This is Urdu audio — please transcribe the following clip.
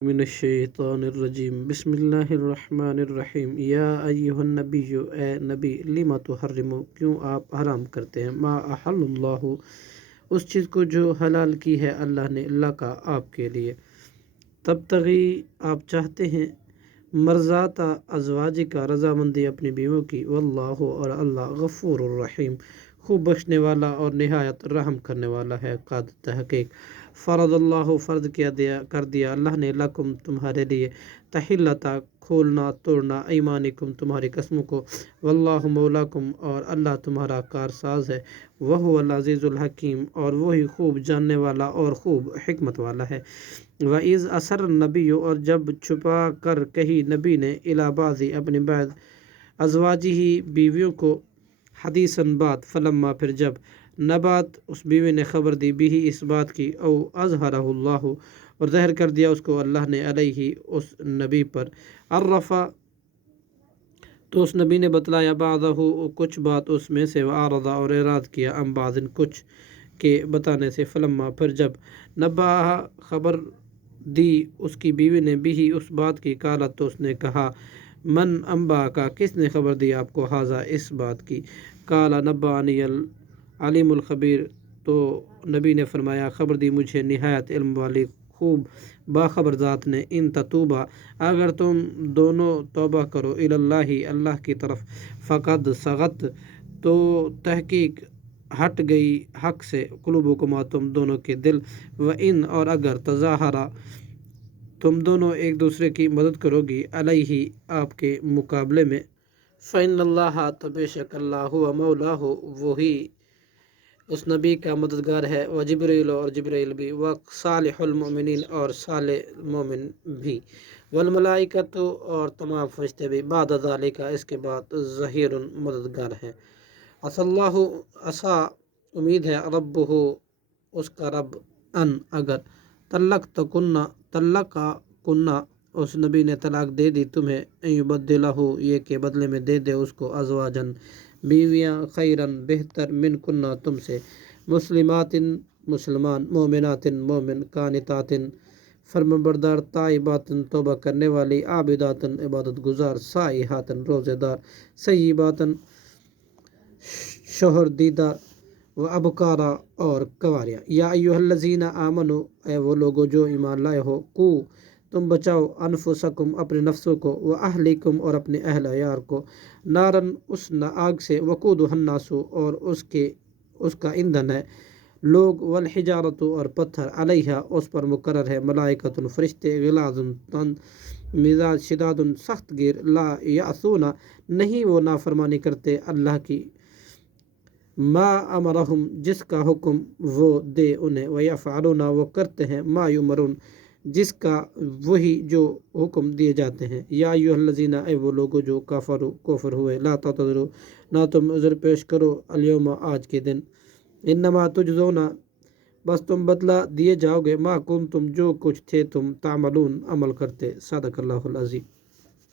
من الشیطان الرجیم بسم اللہ الرحمن الرحیم یا ایہا النبی اے نبی لما تحرم کیوں آپ حرام کرتے ہیں ما احل اللہ اس چیز کو جو حلال کی ہے اللہ نے اللہ کا آپ کے لیے تبتغی آپ چاہتے ہیں مرضات ازواج کا رضامندی اپنی بیووں کی واللہ اور اللہ غفور الرحیم خوب بخشنے والا اور نہایت رحم کرنے والا ہے قد تحقیق فرض اللہ فرض کر دیا اللہ نے لکم تمہارے لیے تحلتا کھولنا توڑنا ایمانکم تمہاری قسموں کو واللہ مولاکم اور اللہ تمہارا کارساز ہے وہ العزیز الحکیم اور وہی خوب جاننے والا اور خوب حکمت والا ہے وَإِذْ أَسَرَّ النَّبِيُّ اور جب چھپا کر کہی نبی نے اِلیٰ بَعْضِ اپنی بعض ازواجہ بیویوں کو حدیثاً بات فلما پھر جب نبات اس بیوی نے خبر دی بھی اس بات کی او اظہرہ اللہ اور ظاہر کر دیا اس کو اللہ نے علیہ اس نبی پر عرفا تو اس نبی نے بتلایا بعضہ کچھ بات اس میں سے وعارض اور اعراض کیا عن بعض کچھ کے بتانے سے فلما پھر جب نبا خبر دی اس کی بیوی نے بھی اس بات کی قالت تو اس نے کہا من انبا کا کس نے خبر دی آپ کو حاضہ اس بات کی قال نبانی العلیم الخبیر تو نبی نے فرمایا خبر دی مجھے نہایت علم والی خوب باخبر ذات نے ان تتوبہ اگر تم دونوں توبہ کرو اللہ اللہ کی طرف فقد سغت تو تحقیق ہٹ گئی حق سے قلوبکما تم دونوں کے دل و ان اور اگر تظاہرہ تم دونوں ایک دوسرے کی مدد کرو گی علیہ آپ کے مقابلے میں فإن اللہ تو بے شک اللہ ہوا مولا ہو وہی اس نبی کا مددگار ہے و جبریل اور جبریل بھی و صالح المؤمنین اور صالح مومن بھی والملائکۃ اور تمام فرشتے بھی بعد ذالک اس کے بعد ظہیر مددگار ہیں اللہ عسا امید ہے رب ہو اس کا رب ان اگر طلق کنہ اس نبی نے طلاق دے دی تمہیں یبدلہ یہ کہ بدلے میں دے دے اس کو ازواجن بیویاں خیرن بہتر من کنہ تم سے مسلمات مسلمان مومنات مومن قانتات فرمانبردار تائبات توبہ کرنے والی عابدات عبادت گزار سائحات روزے دار سیبات شوہر دیدہ و ابکارا اور کنواریاں یا ایھا الذین آمنو اے وہ لوگو جو ایمان لائے ہو کو تم بچاؤ انفسکم اپنے نفسوں کو و اہلیکم اور اپنے اہل عیال کو نارن اس آگ سے وقودھا الناس اور اس کا ایندھن ہے لوگ والحجارت اور پتھر علیہا اس پر مقرر ہے ملائکۃ فرشتے غلاظ مزاج شداد سخت گیر لا یعصون نہیں وہ نافرمانی کرتے اللہ کی ما امرہم جس کا حکم وہ دے انہیں ویفعلون وہ کرتے ہیں ما یمرون جس کا وہی جو حکم دیے جاتے ہیں یا ایھا الذین اے وہ لوگو جو کفر ہوئے لا تعتذروا نہ تم عذر پیش کرو الیوم آج کے دن انما تجزون بس تم بدلہ دیے جاؤ گے ما کنتم جو کچھ تھے تم تعملون عمل کرتے صدق اللہ العظیم